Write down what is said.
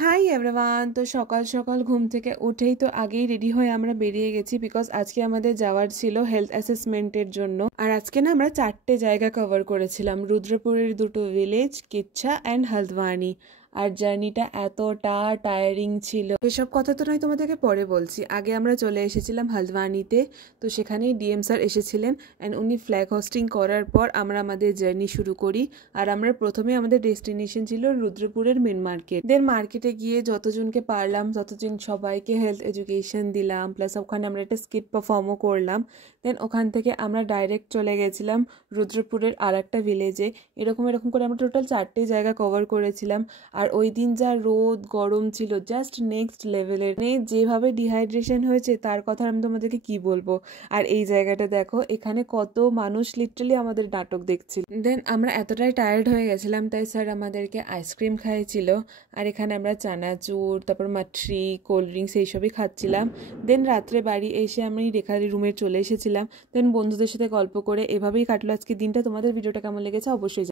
Hi everyone. তো সকাল সকাল ঘুম থেকে উঠেই তো আগেই রেডি হয়ে আমরা বেরিয়ে গেছি, বিকজ আজকে আমাদের যাওয়ার ছিল হেলথ অ্যাসেসমেন্টের জন্য। আর আজকে না আমরা 4টে জায়গা কভার করেছিলাম, রুদ্রপুরের 2টো ভিলেজ, কিচ্ছা অ্যান্ড হলদওয়ানি। আর জার্নিটা এতটা টায়ারিং ছিল, এসব কথা তো নয় তোমাদেরকে পরে বলছি। আগে আমরা চলে এসেছিলাম হলদওয়ানিতে। তো সেখানেই ডিএম স্যার এসেছিলেন অ্যান্ড উনি ফ্ল্যাগ হোস্টিং করার পর আমরা আমাদের জার্নি শুরু করি। আর আমরা প্রথমে আমাদের ডেস্টিনেশন ছিল রুদ্রপুরের মেন মার্কেট। দেন মার্কেটে গিয়ে যতজনকে পারলাম ততজন সবাইকে হেলথ এডুকেশন দিলাম, প্লাস ওখানে আমরা একটা স্কিট পারফর্মও করলাম। দেন ওখান থেকে আমরা ডাইরেক্ট চলে গেছিলাম রুদ্রপুরের আর একটা ভিলেজে। এরকম করে আমরা টোটাল 4টে জায়গা কভার করেছিলাম। আর ওই দিন যা রোদ গরম ছিল, জাস্ট নেক্সট লেভেলের। যেভাবে ডিহাইড্রেশন হয়েছে তার কথা আমি তোমাদেরকে কি বলবো। আর এই জায়গাটা দেখো, এখানে কত মানুষ লিটারালি আমাদের নাটক দেখছিল। দেন আমরা এতটাই টায়ার্ড হয়ে গেছিলাম, তাই স্যার আমাদেরকে আইসক্রিম খাইয়েছিল। আর এখানে আমরা চানাচুর, তারপর মাটরি, কোল্ড ড্রিঙ্কস এইসবই খাচ্ছিলাম। দেন রাত্রে বাড়ি এসে আমি রেখার রুমে চলে এসেছিলাম। দেন বন্ধুদের সাথে গল্প করে এভাবেই কাটলো আজকে দিনটা। তোমাদের ভিডিওটা কেমন লেগেছে অবশ্যই